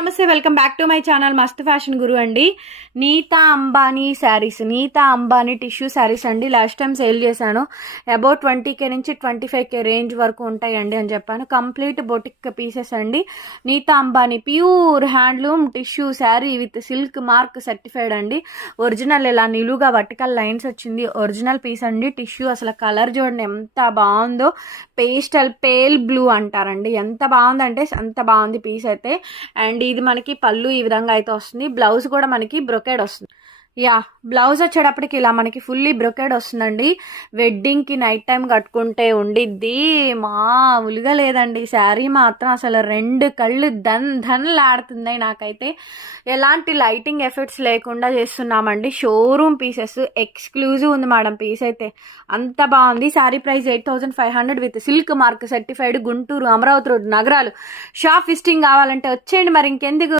నమస్తే, welcome back to my channel మస్త్ fashion గురు అండి. నీతా అంబానీ శారీస్, నీతా అంబానీ టిష్యూ శారీస్ అండి. లాస్ట్ టైం సేల్ చేశాను. అబౌట్ 20K నుంచి 25K రేంజ్ వరకు ఉంటాయండి అని చెప్పాను. కంప్లీట్ బొటిక్ పీసెస్ అండి. Nita Ambani pure handloom tissue sari with silk mark certified అండి. ఒరిజినల్ ఇలా నిలువుగా వర్టికల్ లైన్స్ వచ్చింది. ఒరిజినల్ పీస్ అండి. టిష్యూ అసలు కలర్ చూడండి ఎంత బాగుందో. పేస్టల్ పేల్ బ్లూ అంటారండి. ఎంత బాగుందంటే అంత బాగుంది పీస్ అయితే. అండ్ ఇది మనకి పళ్ళు ఈ విధంగా అయితే వస్తుంది. బ్లౌజ్ కూడా మనకి బ్రొకేడ్ వస్తుంది. బ్లౌజ్ వచ్చేటప్పటికి ఇలా మనకి ఫుల్లీ బ్రొకేడ్ వస్తుందండి. వెడ్డింగ్కి నైట్ టైం కట్టుకుంటే ఉండిద్ది మామూలుగా లేదండి. శారీ మాత్రం అసలు రెండు కళ్ళు ధన్లాడుతుంది. నాకైతే ఎలాంటి లైటింగ్ ఎఫెక్ట్స్ లేకుండా చేస్తున్నామండి. షోరూమ్ పీసెస్ ఎక్స్క్లూజివ్ ఉంది మేడం. పీస్ అయితే అంత బాగుంది. Sari price 8500 with silk mark certified. Guntur, Amaravati road నగరాలు. షాప్ విజిటింగ్ కావాలంటే వచ్చేయండి. మరి ఇంకెందుకు